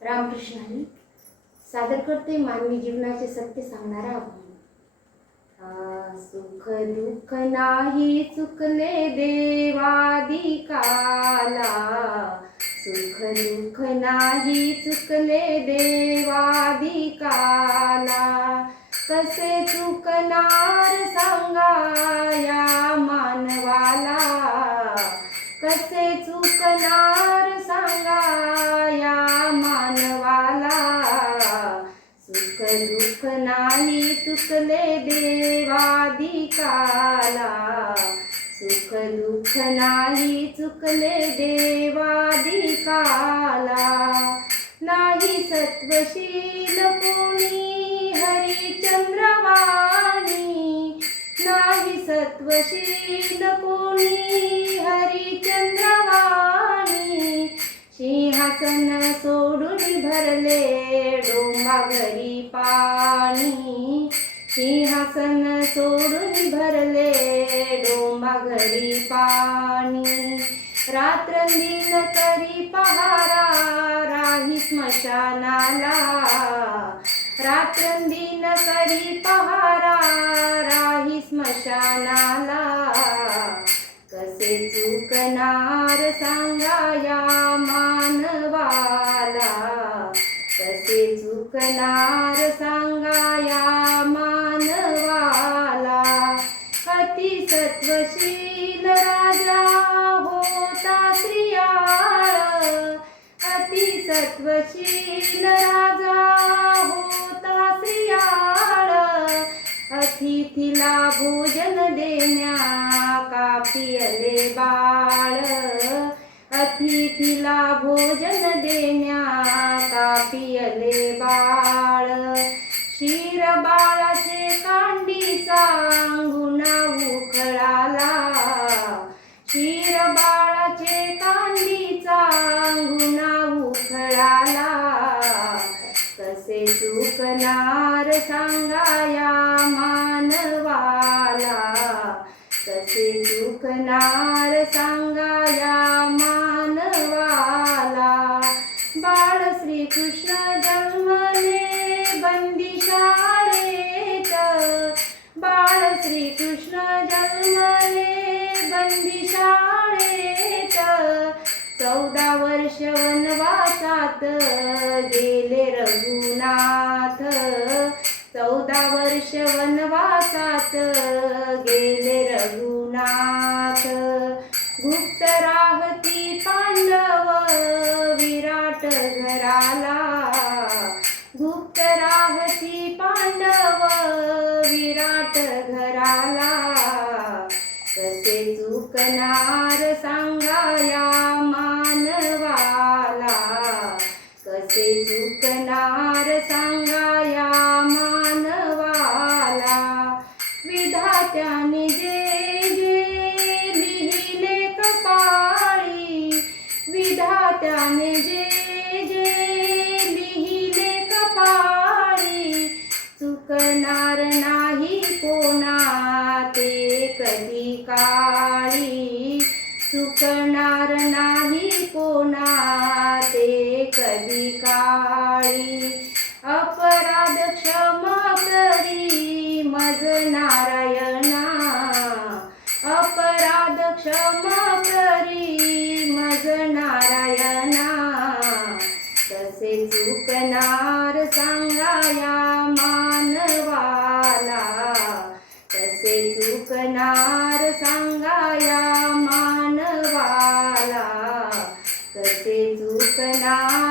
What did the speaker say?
रामकृष्ण हरी सादर करते मानवी जीवनाचे सत्य सांगणारा अभंग। सुख दुःख नाही चुकले देवादी काला, सुख दुःख नाही चुकले देवादी काला, कसे चुकणार सांगा या मानवाला, कसे चुकणार सांगा या मानवाला, सुख दुःख नाही चुकले देवादी काला, सुख दुःख नाही चुकले देवादी काला, नाही सत्वशील कोणी हरिचंद्रवाणी, नाही सत्वशील कोणी हरिचंद्रवाणी, सिंहासन सोडून भरले डोंबाघरी पाणी, सिंहासन सोडून भरले डोंबाघरी पाणी, रात्रंदिन करी पहारा राही स्मशानाला, रात्रंदिन करी पहारा राही स्मशानाला, कसे चुकणार सांगा या मानवाला, कसे चुकणार सांगा या मानवाला, अति सत्वशील राजा होता श्रियाळ, अति सत्वशील राजा होता श्रियाळ, अतिथीला भोजन देण्या कापियले बाळ, अतिथीला भोजन देण्या कापियले बाळ, क्षीर बाळाचे कांडीचा अंगुणा उखळाला, क्षीर बाळाचे कांडीचा अंगुणा उखळाला, कसे चुकणार सांगा या मानवाला, कसे चुकणार सांगा या मानवाला, बाळ श्रीकृष्ण जन्मले बंदी शाळेत, बाळ श्रीकृष्ण जन्मले बंदी शाळेत, 14 वर्ष वनवासात गेले रघुनाथ, 14 वर्ष वनवासात गेले रघुनाथ, गुप्त राहती पांडव विराट घराला, गुप्त राहती पांडव विराट घराला, कसे चुकणार सांगा या मानवाला, कसे चुकणार सांगा या मानवाला, विधात्याने जे जे लिहिले कपाळी, विधात्याने जे जे लिहिले कपाळी, चुकणार नाही कोणा ते कधी काळी, चुकणार नाही कोणा ते कधी काळी, अपराध क्षमा करी मज नारायणा, अपराध क्षमा करी मज नारायणा, कसे चुकणार सांगा या मानवाला, कसे चुकणार सांगा या मानवाला, कसे चुकणार